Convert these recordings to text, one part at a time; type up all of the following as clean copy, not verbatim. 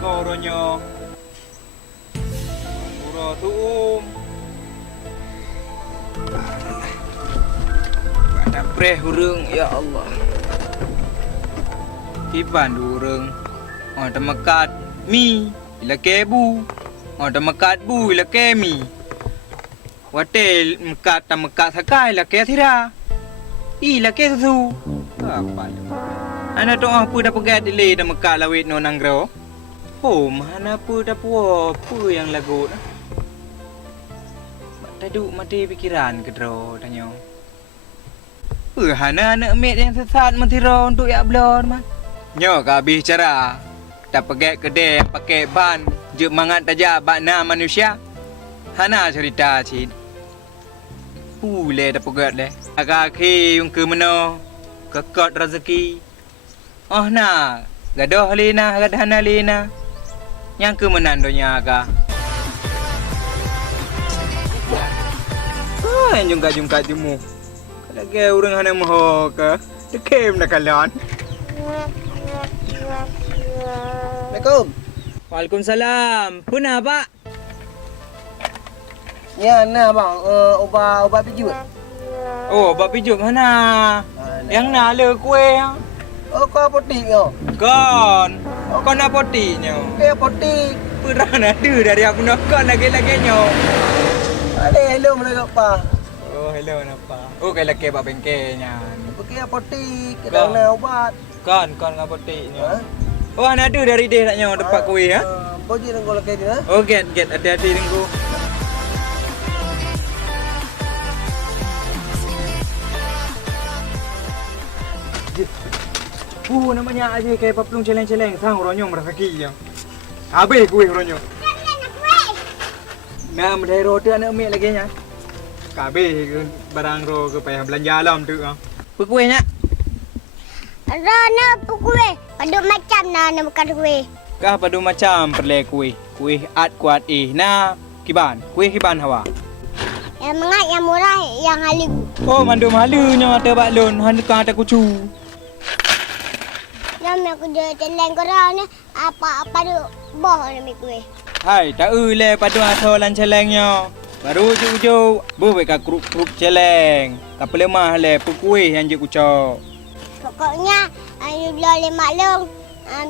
Koronyo. Mura tu Ada preh hurung ya Allah. Kiban hurung. Temekat mi ila kebu. Temekat bu ila kemi. Watel mekat temekat sakai ila ke thira. Ila ke susu. Apa lu? Ana tu apa dah pegat delay dah mekat lawit no nanggro. Oh, mana apa dah apa yang lagu dah. Taduk mati pikiran ke dro tanyo. Hana anak mek yang sesat mentira untuk yak blon mah. Nyo ka habis cara. Tak pegat kedai yang pakai ban, je mangat taja bakna manusia. Hana cerita cid. Le dah pegat le. Agak ke yung ke meno. Kekot rezeki. Oh na, gadoh lena, gadhana lena. Yang ke menandonya agak. Oh, yang jungkat-jungkat timu. Kalau ke orang hana moho ke, dekem nak kalon. Assalamualaikum. Waalaikumsalam. Punah pak? Ya, nah bang, ubat pijut. Oh, bab pijuk mana? Yang nak le kuih. Oh, kau potik yo. Kon. Kon nak potinya. Kau potik. Perah nak ada dari aku nak kon lagi-lagi nyo. Ada hello mereka apa? Oh, hello napa? Oh, kai laki bab bengkelnya. Pakai potik, kedang na ubat. Kon ngap potiknya. Ha? Oh, nak ada dari dia nak nyo tempat kuih ha? Boji nang kau laki ni ha? Oh, get hati-hati tengku. Namanya aja kayak paplung celeng-celeng sang ronyo merasaki ya. Habis kuih ronyo. Nah, mendai roti anak mek lagi nya. Kabeh barang ro ke payah belanja alam tu ah. Kuihnya. Rana kuih. Paduk macam na bukan kuih. Kah padu macam perle kuih. Kuih at kuat na kiban. Kuih kiban hawa. Yang mengat yang murah yang halu. Oh, mandum halunya ada baklon, handu kan ada kucu. Yang aku je celeng korang ni apa tu boh ni kuih. Hai, tak le padu asolan celengnya. Baru ujuk-ujuk, buat ka krup-krup celeng. Tak lemah le kuih yang je kucok. Pokoknya ayu bila lemak long,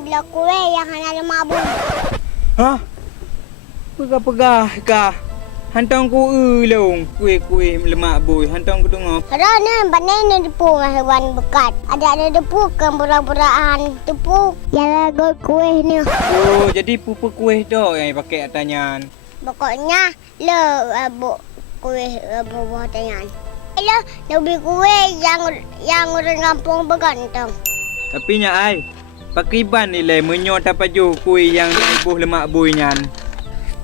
bila kuih yang hana lemak bun. Hah? Pegah-pegah kah? Hantang ku long, kuih-kuih lemak boy. Hantang ku dengar. Kerana banai ni depu hewan bekat. Ada depu ke burang-buraan depu. Yang lagu kuih ni. Oh, jadi pupu kuih tu yang pakai atanyan. Pokoknya le kuih buah tangan. Le lebih kuih yang orang kampung berganteng. Tapi nya ai, pakai ban ni le menyot apa jo kuih yang ibuh lemak boy nyan.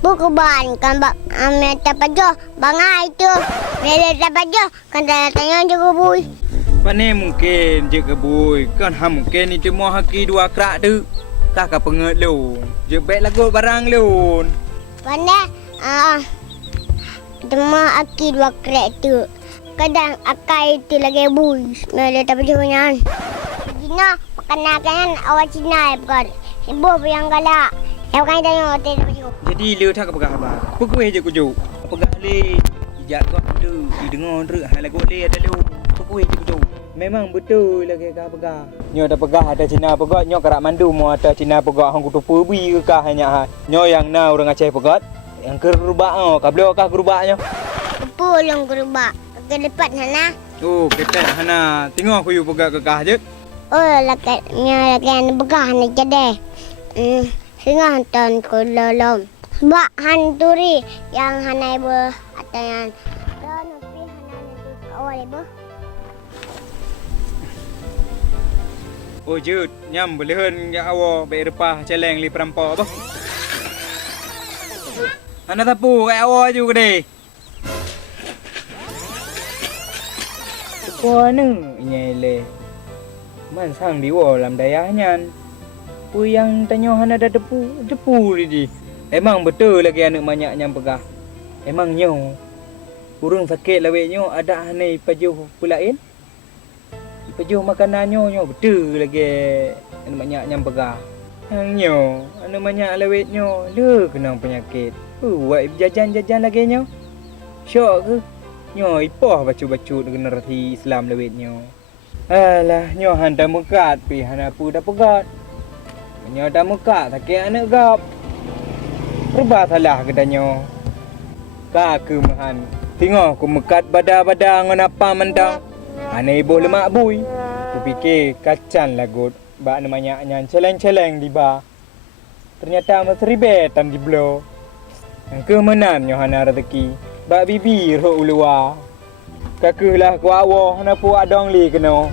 Bukan kan bak ameta pajo bangai tu. Mele pajo kan tanya juga boy. Pane mungkin je ke boy. Kan ham mungkin ni cuma haki dua krak tu. Kakak penget lu. Je baik lagu barang lu. Pandai cuma aki dua krek tu. Kadang akai tu lagi boy. Mele pajo nyan. Cina makan awak Cina bukan. Ibu yang galak. Yang kan tanya hotel pajo. Jadi lu tak apa khabar. Pekuih je kujuk. Pegah le. Ijak kau tu. Dengar tu hal lagu le ada lu. Pekuih je kujuk. Memang betul lagi kah pegah. Nyo dah pegah ada Cina pegat. Nyo kerak mandu mu ada Cina pegat hang kutu perbi ke kah hanya ha. Nyo yang na orang Aceh pegat. Yang kerubak oh, kah beliau kah kerubaknya? Pulung kerubak. Ke depan sana. Oh, kita hana tengok aku you pegat ke kah je. Oh, laki yang begah ni jadi. Sengah ton ko lolom. Sebab hanturi yang hanai ber atayan. Dan pi hanai tu awal ibu. Oh, jut nyam belehan ya awo baik repah celeng li perampok apa? Hana tapu kat awo ju gede. Ko neng nyele. Man sang diwo lam dayahnya. Yang tanya hana ada depu di. Emang betul lagi anak banyak yang pegah. Emang nyo. Burung sakit lawek nyo ada hanai pajuh pulain. Pajuh makanan nyo betul lagi anak banyak yang pegah. Hangnya, anu banyak lewetnya. Le kena penyakit. Buat jajan-jajan lagi nyo. Syok ke? Nyo ipah bacu-bacu generasi Islam lewetnya. Alah, nyo hantar mekat pi hanapu dah pegat. Nyo dah mekat sakit anak gap. Serba salah kedanyo. Ka ke mahan. Tengok ku mekat badar-badar ngan apa mentang. Ana ibu lemak bui. Ku fikir kacan lagut. Bak namanya nyan celeng-celeng di ba. Ternyata mas ribetan di blo. Angke menan nyo hana rezeki. Bak bibi ro ulua. Kakulah ku awah hana pu adong li keno.